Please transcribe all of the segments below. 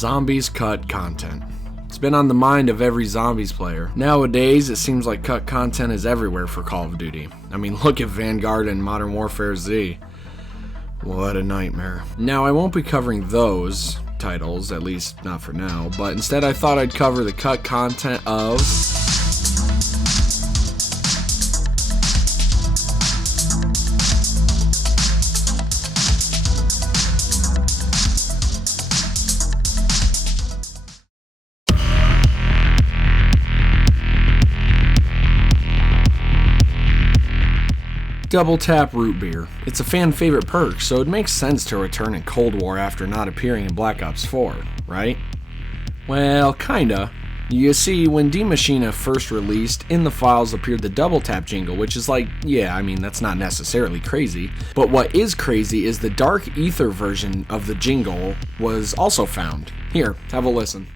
Zombies cut content. It's been on the mind of every Zombies player. Nowadays, it seems like cut content is everywhere for Call of Duty. I mean, look at Vanguard and Modern Warfare Z. What a nightmare. Now, I won't be covering those titles, at least not for now, but instead I thought I'd cover the cut content of Double Tap Root Beer. It's a fan favorite perk, so it makes sense to return in Cold War after not appearing in Black Ops 4, right? Well, kinda. You see, when Die Maschine first released, in the files appeared the Double Tap jingle, which is like, yeah, I mean, that's not necessarily crazy. But what is crazy is the Dark Ether version of the jingle was also found. Here, have a listen.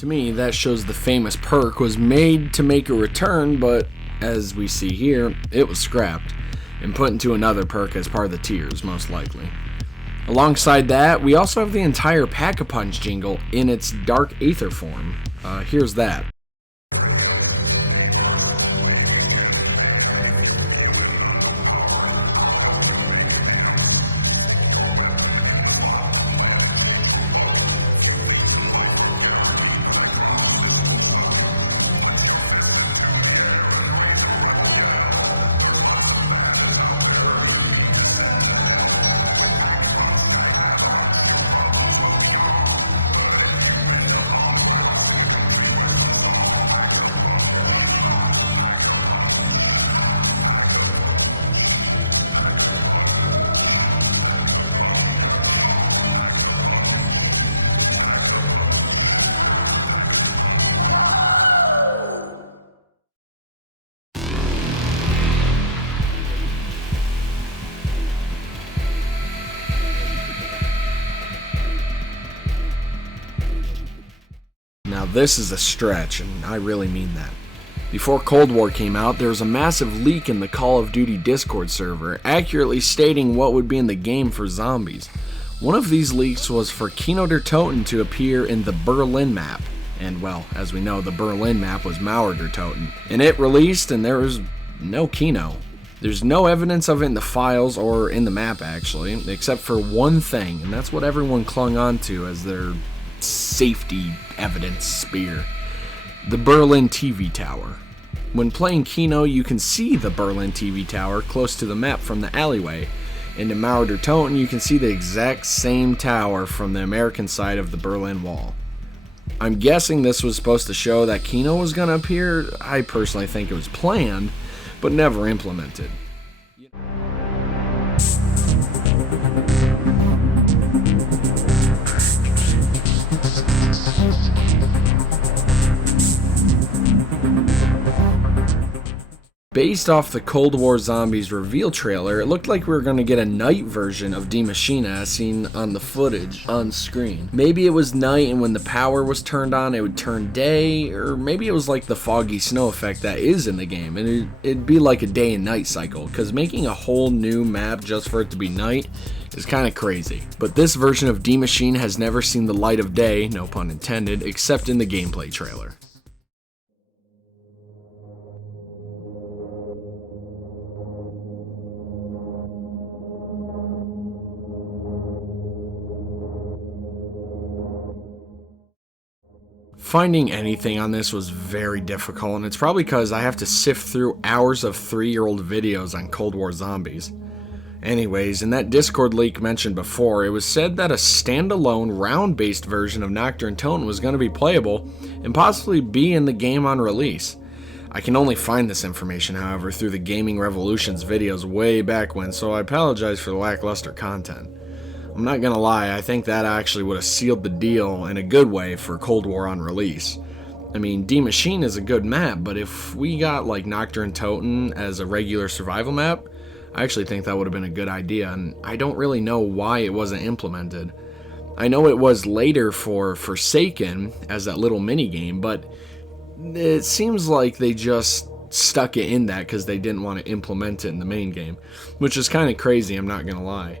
To me, that shows the famous perk was made to make a return, but as we see here, it was scrapped and put into another perk as part of the tiers, most likely. Alongside that, we also have the entire Pack-a-Punch jingle in its Dark Aether form. Here's that. Now this is a stretch, and I really mean that. Before Cold War came out, there was a massive leak in the Call of Duty Discord server, accurately stating what would be in the game for zombies. One of these leaks was for Kino der Toten to appear in the Berlin map, and well, as we know, the Berlin map was Mauer der Toten. And it released, and there was no Kino. There's no evidence of it in the files or in the map actually, except for one thing, and that's what everyone clung on to as their safety evidence spear: the Berlin TV tower. When playing Kino, you can see the Berlin TV tower close to the map from the alleyway, and in Mauer der Toten you can see the exact same tower from the American side of the Berlin Wall. I'm guessing this was supposed to show that Kino was going to appear. I personally think it was planned, but never implemented. Based off the Cold War Zombies reveal trailer, it looked like we were going to get a night version of Die Maschine as seen on the footage on screen. Maybe it was night and when the power was turned on it would turn day, or maybe it was like the foggy snow effect that is in the game and it'd be like a day and night cycle, because making a whole new map just for it to be night is kind of crazy. But this version of Die Maschine has never seen the light of day, no pun intended, except in the gameplay trailer. Finding anything on this was very difficult, and it's probably because I have to sift through hours of 3-year-old videos on Cold War Zombies. Anyways, in that Discord leak mentioned before, it was said that a standalone round-based version of Nocturne Tone was going to be playable and possibly be in the game on release. I can only find this information, however, through the Gaming Revolution's videos way back when, so I apologize for the lackluster content. I'm not gonna lie, I think that actually would have sealed the deal in a good way for Cold War on release. I mean, D Machine is a good map, but if we got like Nocturne Toten as a regular survival map, I actually think that would have been a good idea, and I don't really know why it wasn't implemented. I know it was later for Forsaken as that little mini game, but it seems like they just stuck it in that because they didn't want to implement it in the main game, which is kind of crazy, I'm not gonna lie.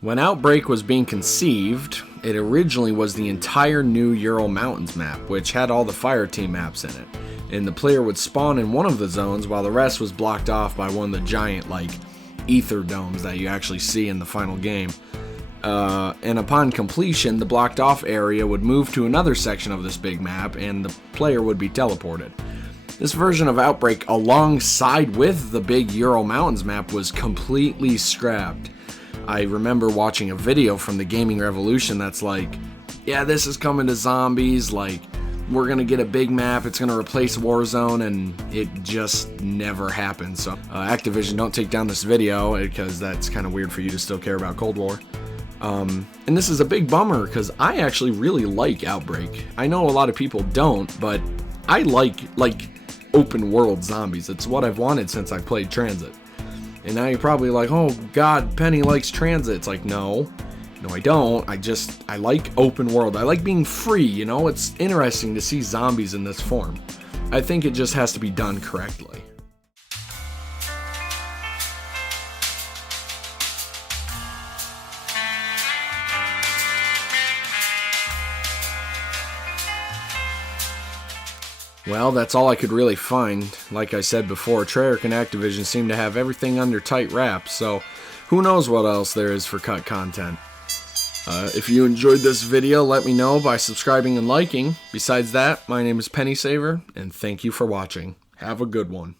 When Outbreak was being conceived, it originally was the entire new Ural Mountains map, which had all the Fireteam maps in it, and the player would spawn in one of the zones while the rest was blocked off by one of the giant, like, ether domes that you actually see in the final game. And upon completion, the blocked off area would move to another section of this big map, and the player would be teleported. This version of Outbreak, alongside with the big Ural Mountains map, was completely scrapped. I remember watching a video from the Gaming Revolution that's like, yeah, this is coming to zombies, like, we're gonna get a big map, it's gonna replace Warzone, and it just never happened. So, Activision, don't take down this video, because that's kind of weird for you to still care about Cold War. And this is a big bummer, because I actually really like Outbreak. I know a lot of people don't, but I like open world zombies. It's what I've wanted since I played Transit. And now you're probably like, oh god, Penny likes Transit. It's like, no I don't. I like open world. I like being free, you know? It's interesting to see zombies in this form. I think it just has to be done correctly. Well, that's all I could really find. Like I said before, Treyarch and Activision seem to have everything under tight wraps, so who knows what else there is for cut content. If you enjoyed this video, let me know by subscribing and liking. Besides that, my name is Penny Saver, and thank you for watching. Have a good one.